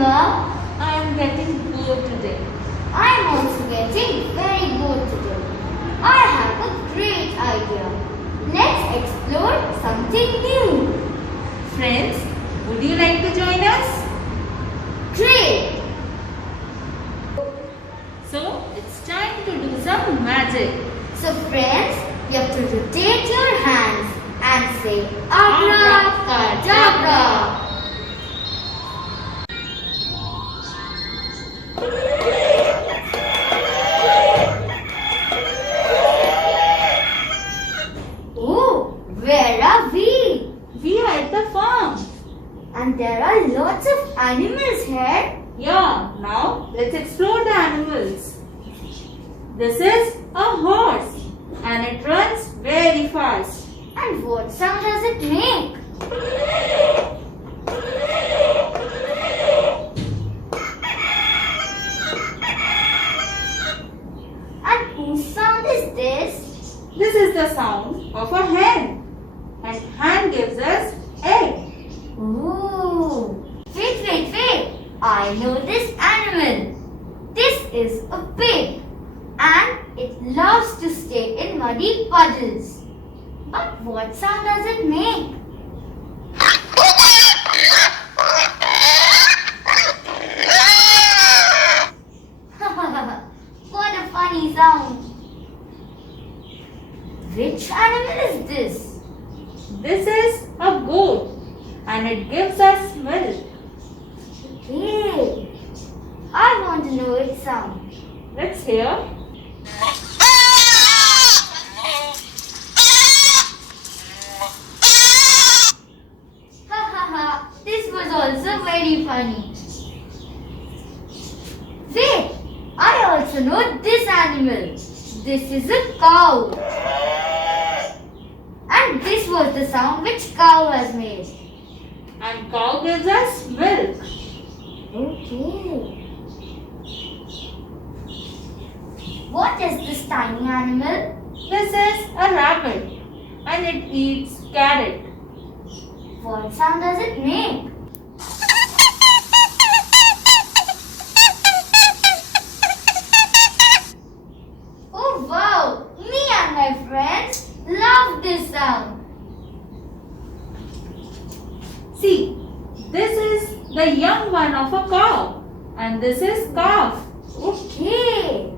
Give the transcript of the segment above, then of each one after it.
Simba. I am getting bored today. I am also getting very bored today. I have a great idea. Let's explore something new. Friends, would you like to join us? Great! So, it's time to do some magic. So friends, you have to rotate your hands and say Abracadabra. Oh, where are we? We are at the farm. And there are lots of animals here. Yeah, now let's explore the animals. This is a horse and it runs very fast. And what sound does it make? And whose sound is this? This is the sound of a hen. And hen gives us egg. Oh, wait. I know this animal. This is a pig. And it loves to stay in muddy puddles. But what sound does it make? What a funny sound. Which animal is this? This is a goat and it gives us milk. Okay. I want to know its sound. Let's hear. This was also very funny. Wait, I also know this animal. This is a cow. And this was the sound which cow has made. And cow gives us milk. Okay. What is this tiny animal? This is a rabbit and it eats carrot. What sound does it make? Oh wow! Me and my friends love this sound. See, this is the young one of a cow and this is calf. Okay.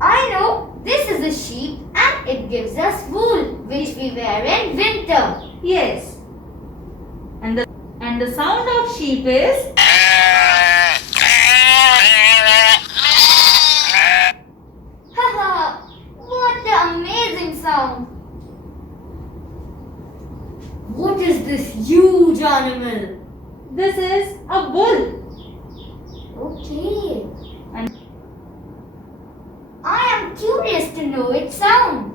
I know this is a sheep and it gives us wool which we wear in winter. Yes. And the sound of sheep is Haha! What an amazing sound! What is this huge animal? this is a bull. Okay. And I am curious to know its sound.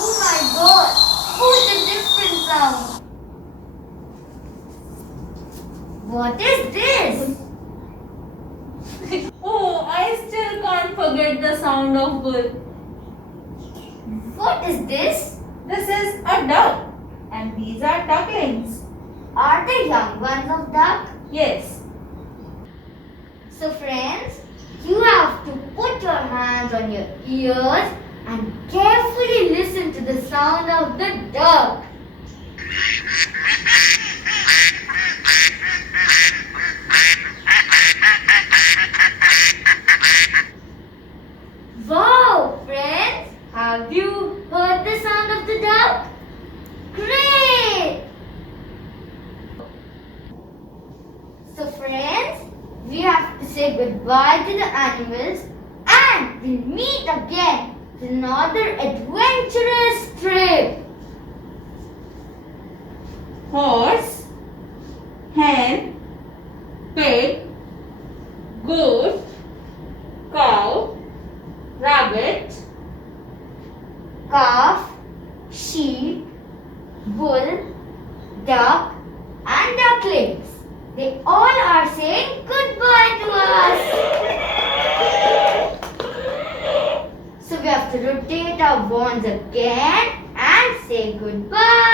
Oh my god! What a different sound! What is this? oh, I still can't forget the sound of bull. What is this? This is a duck and these are ducklings. Are they young ones of duck? Yes. So friends, you have to put your hands on your ears and carefully listen to the sound of the duck. Wow, friends, have you heard the sound of the duck? Great! So friends, we have to say goodbye to the animals and we'll meet again in another adventurous trip. Horse, hen, pig, goat, cow, rabbit, Calf, sheep, bull, duck and ducklings. They all are saying goodbye to us. So we have to rotate get our wands again and say goodbye.